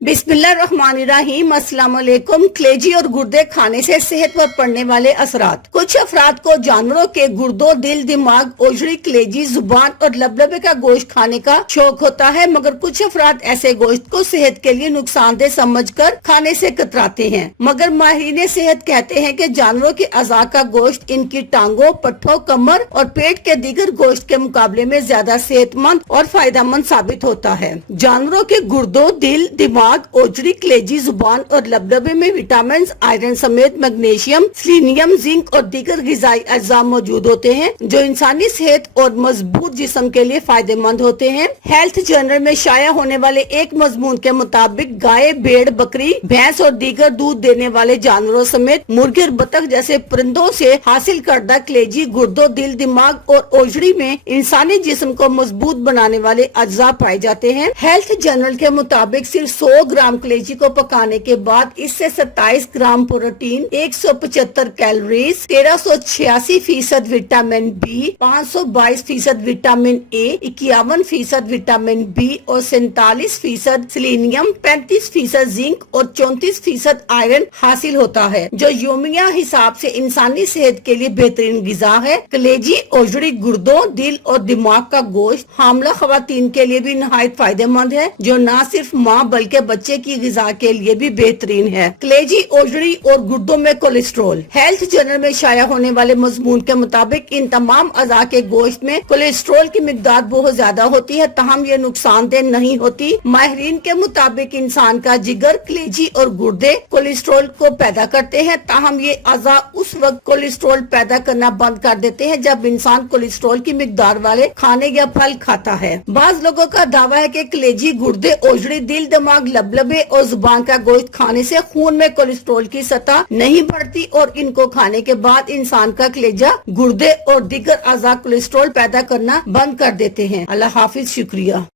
बिस्मिल्लाहिर्रहमानिर्रहीम। अस्सलाम वालेकुम। कलेजी और गुर्दे खाने से सेहत पर पड़ने वाले असरात। कुछ अफराद को जानवरों के गुर्दों, दिल, दिमाग, ओजरी, कलेजी, जुबान और लबलबे का गोश्त खाने का शौक होता है, मगर कुछ अफराद ऐसे गोश्त को सेहत के लिए नुकसानदेह समझकर खाने से कतराते हैं। मगर माहिरीन सेहत कहते हैं कि जानवरों के अज़ा का गोश्त इनकी टांगों, पट्ठों, कमर और पेट के दीगर गोश्त के मुकाबले में ज्यादा सेहतमंद और फायदेमंद साबित होता है। जानवरों के गुर्दों, दिल, दिमाग, ओजरी, कलेजी, जुबान और लबलबे में विटामिन, आयरन समेत मैग्नीशियम, सेलेनियम, जिंक और दीगर ग़िज़ाई अज्जा मौजूद होते हैं जो इंसानी सेहत और मजबूत जिस्म के लिए फायदेमंद होते हैं। हेल्थ जर्नल में शाया होने वाले एक मजमून के मुताबिक गाय, भेड़, बकरी, भैंस और दीगर दूध देने वाले जानवरों समेत मुर्गी और बतख जैसे परिंदों से हासिल करदा कलेजी, गुर्दों, दिल, दिमाग और ओजरी में इंसानी जिस्म को मजबूत बनाने वाले अज्जा पाए जाते हैं। हेल्थ जर्नल के मुताबिक सिर्फ 100 ग्राम कलेजी को पकाने के बाद इससे 27 gram protein, 175 calories, 1386% vitamin B, 522% vitamin A, 51% vitamin B और 47% सेलेनियम, 35% जिंक और 34% आयरन हासिल होता है, जो योमिया हिसाब से इंसानी सेहत के लिए बेहतरीन ग़िज़ा है। कलेजी, ओजड़ी, गुर्दों, दिल और दिमाग का गोश्त हामला ख़वातीन के लिए भी नहायत फायदेमंद है, जो न सिर्फ माँ बल्कि बच्चे की ग़िज़ा के लिए भी बेहतरीन है। कलेजी, ओजड़ी और गुर्दों में कोलेस्ट्रॉल। हेल्थ जर्नल में शाया होने वाले मजमून के मुताबिक इन तमाम अज़ा के गोश्त में कोलेस्ट्रॉल की मिकदार बहुत ज्यादा होती है, ताहम ये नुकसानदेह नहीं होती। माहिरीन के मुताबिक इंसान का जिगर, कलेजी और गुर्दे कोलेस्ट्रॉल को पैदा करते हैं, ताहम ये अज़ा उस वक्त कोलेस्ट्रॉल पैदा करना बंद कर देते हैं जब इंसान कोलेस्ट्रॉल की मिकदार वाले खाने या फल खाता है। बाज़ लोगों का दावा है कि कलेजी, गुर्दे, ओजड़ी, दिल, दिमाग, लबलबे और जुबान का गोश्त खाने से खून में कोलेस्ट्रॉल की सतह नहीं बढ़ती और इनको खाने के बाद इंसान का कलेजा, गुर्दे और दीगर अज़ा कोलेस्ट्रॉल पैदा करना बंद कर देते हैं। अल्लाह हाफिज, शुक्रिया।